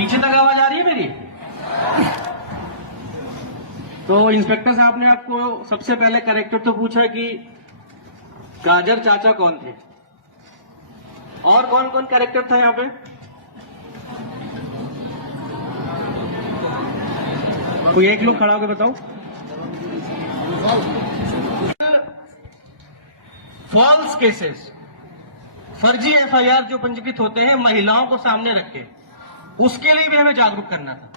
पीछे तक आवाज आ रही है मेरी? तो इंस्पेक्टर साहब ने आपको सबसे पहले कैरेक्टर तो पूछा कि गाजर चाचा कौन थे, और कौन कौन कैरेक्टर था यहाँ पे? कोई एक लोग खड़ा होकर बताओ। फॉल्स केसेस, फर्जी एफआईआर जो पंजीकृत होते हैं महिलाओं को सामने रख के, उसके लिए भी हमें जागरूक करना था।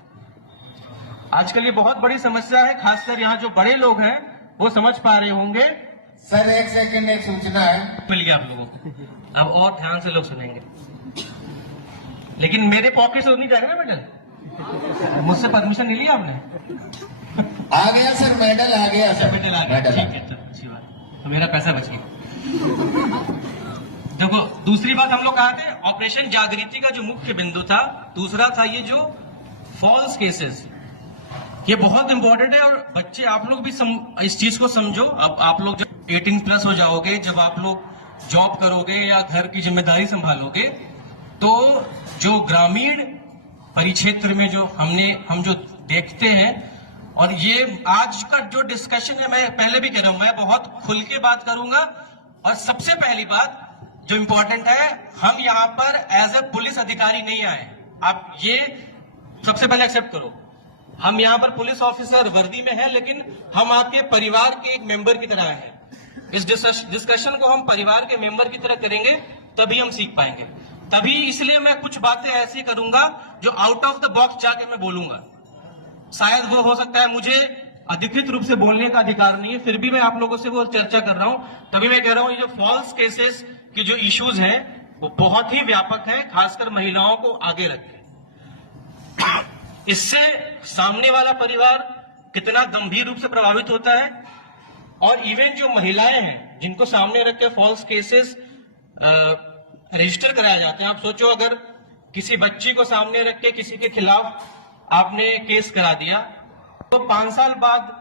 आजकल ये बहुत बड़ी समस्या है, खासकर यहाँ जो बड़े लोग हैं वो समझ पा रहे होंगे। सर एक सेकंड, एक सूचना है मिल गया आप लोगों को, अब और ध्यान से लोग सुनेंगे। लेकिन मेरे पॉकेट से तो नहीं जाएगा ना मेडल? मुझसे परमिशन नहीं लिया आपने? आ गया सर, मेडल आ गया सर, मेडल आ गया, मेडल ठीक है, चलो अच्छी बात, तो मेरा पैसा बच गया। देखो दूसरी बात हम लोग कहा थे, ऑपरेशन जागृति का जो मुख्य बिंदु था, दूसरा था ये जो फॉल्स केसेस, ये बहुत इंपॉर्टेंट है। और बच्चे आप लोग भी इस चीज को समझो। अब आप लोग जब 18+ हो जाओगे, जब आप लोग जॉब करोगे या घर की जिम्मेदारी संभालोगे, तो जो ग्रामीण परिक्षेत्र में जो हम जो देखते हैं, और ये आज का जो डिस्कशन है, मैं पहले भी कह रहा हूं, मैं बहुत खुल के बात करूंगा। और सबसे पहली बात जो इंपॉर्टेंट है, हम यहाँ पर एज ए पुलिस अधिकारी नहीं आए, आप ये सबसे पहले एक्सेप्ट करो। हम यहाँ पर पुलिस ऑफिसर वर्दी में हैं, लेकिन हम आपके परिवार के एक मेंबर की तरह हैं। इस डिस्कशन को हम परिवार के मेंबर की तरह करेंगे, तभी हम सीख पाएंगे। तभी इसलिए मैं कुछ बातें ऐसी करूंगा जो आउट ऑफ द बॉक्स जाके मैं बोलूंगा। शायद वो हो सकता है, मुझे अधिकृत रूप से बोलने का अधिकार नहीं है, फिर भी मैं आप लोगों से वो चर्चा कर रहा हूं। तभी मैं कह रहा हूं, ये जो फॉल्स केसेस के जो इश्यूज हैं वो बहुत ही व्यापक है, खासकर महिलाओं को आगे रखें। इससे सामने वाला परिवार कितना गंभीर रूप से प्रभावित होता है, और इवन जो महिलाएं हैं जिनको सामने रख के फॉल्स केसेस रजिस्टर कराए जाते हैं, आप सोचो अगर किसी बच्ची को सामने रख के किसी के खिलाफ आपने केस करा दिया, तो 5 साल बाद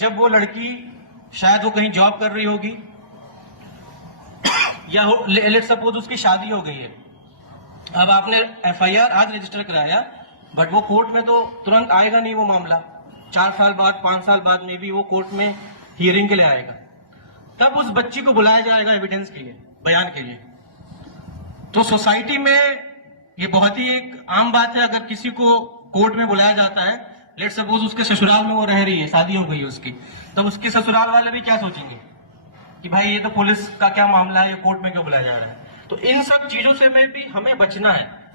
जब वो लड़की, शायद वो कहीं जॉब कर रही होगी, या लेट सपोज उसकी शादी हो गई है, अब आपने एफआईआर आज रजिस्टर कराया, बट वो कोर्ट में तो तुरंत आएगा नहीं वो मामला, 4 साल बाद 5 साल बाद में भी वो कोर्ट में हियरिंग के लिए आएगा। तब उस बच्ची को बुलाया जाएगा एविडेंस के लिए, बयान के लिए। तो सोसाइटी में ये बहुत ही एक आम बात है, अगर किसी को कोर्ट में बुलाया जाता है, लेट सपोज उसके ससुराल में वो रह रही है, शादी हो गई है उसकी, तो उसके ससुराल वाले भी क्या सोचेंगे कि भाई ये तो पुलिस का क्या मामला है, ये कोर्ट में क्यों बुलाया जा रहा है। तो इन सब चीजों से में भी हमें बचना है।